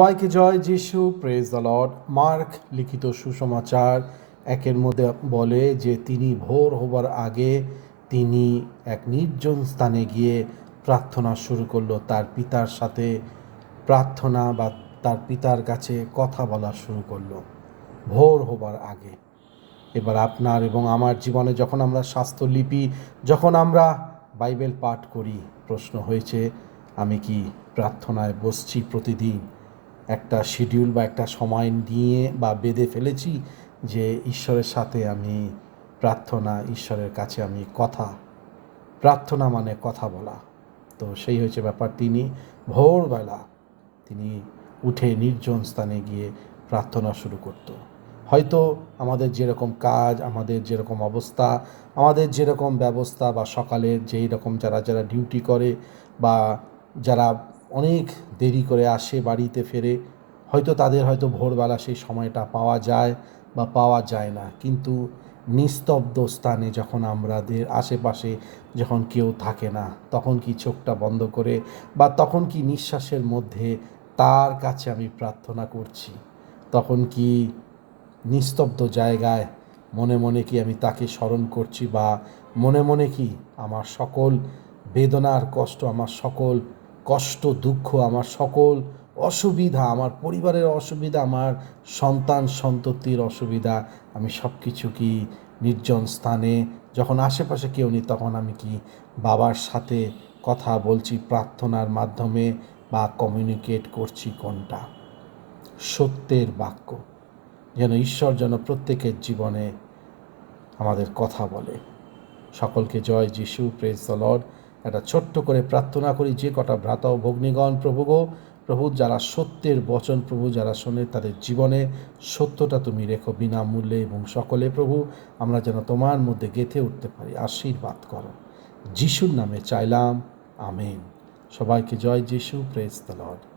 সবাইকে জয় যিশু praise the Lord mark লিখিত সুসমাচার, একের মধ্যে বলে যে তিনি ভোর হবার আগে তিনি এক নির্জন স্থানে গিয়ে প্রার্থনা শুরু করল। তার পিতার সাথে প্রার্থনা বা তার পিতার কাছে কথা বলা শুরু করল। ভোর হবার আগে। এবার আপনার এবং আমার জীবনে যখন আমরা স্বাস্থ্যলিপি যখন আমরা বাইবেল পাঠ করি, প্রশ্ন হয়েছে, আমি কি প্রার্থনায় বসছি প্রতিদিন? একটা শিডিউল বা একটা সময় নিয়ে বা বেঁধে ফেলেছি যে ঈশ্বরের সাথে আমি প্রার্থনা, ঈশ্বরের কাছে আমি কথা। প্রার্থনা মানে কথা বলা। তো সেই হয়েছে ব্যাপার। তিনি ভোরবেলা তিনি উঠে নির্জন স্থানে গিয়ে প্রার্থনা শুরু করতো। হয়তো আমাদের যেরকম কাজ, আমাদের যেরকম অবস্থা, আমাদের যেরকম ব্যবস্থা বা সকালের যেই রকম যারা যারা ডিউটি করে বা যারা অনেক দেরি করে আসে বাড়িতে ফেরে। হয়তো তাদের হয়তো ভোরবেলা সেই সময়টা পাওয়া যায় বা পাওয়া যায় না। কিন্তু নিস্তব্ধ স্থানে যখন আমাদের আশেপাশে যখন কেউ থাকে না, তখন কি চোখটা বন্ধ করে বা তখন কি নিঃশ্বাসের মধ্যে তার কাছে আমি প্রার্থনা করছি, তখন কি নিস্তব্ধ জায়গায় মনে মনে কি আমি তাকে স্মরণ করছি বা মনে মনে কি আমার সকল বেদনার কষ্ট, আমার সকল কষ্ট, দুঃখ, আমার সকল অসুবিধা, আমার পরিবারের অসুবিধা, আমার সন্তান সন্ততির অসুবিধা, আমি সব কিছু কি নির্জন স্থানে, যখন আশেপাশে কেউ নেই, তখন আমি কি বাবার সাথে কথা বলছি, প্রার্থনার মাধ্যমে বা কমিউনিকেট করছি কোনটা? সত্যের বাক্য। যেন ঈশ্বর যেন প্রত্যেকের জীবনে আমাদের কথা বলে। সকলকে জয় যিশু প্রেজ দ্য লর্ড একটা ছোট্ট করে প্রার্থনা করি, যে কটা ভ্রাতা ও ভগ্নীগণ, প্রভু গো, প্রভু যারা সত্যের বচন, প্রভু যারা শোনে তাদের জীবনে সত্যটা তুমি রেখো বিনামূল্যে এবং সকলে, প্রভু, আমরা যেন তোমার মধ্যে গেঁথে উঠতে পারি। আশীর্বাদ করো। যিশুর নামে চাইলাম, আমেন। সবাইকে জয় যিশু, প্রেস দ্য লর্ড।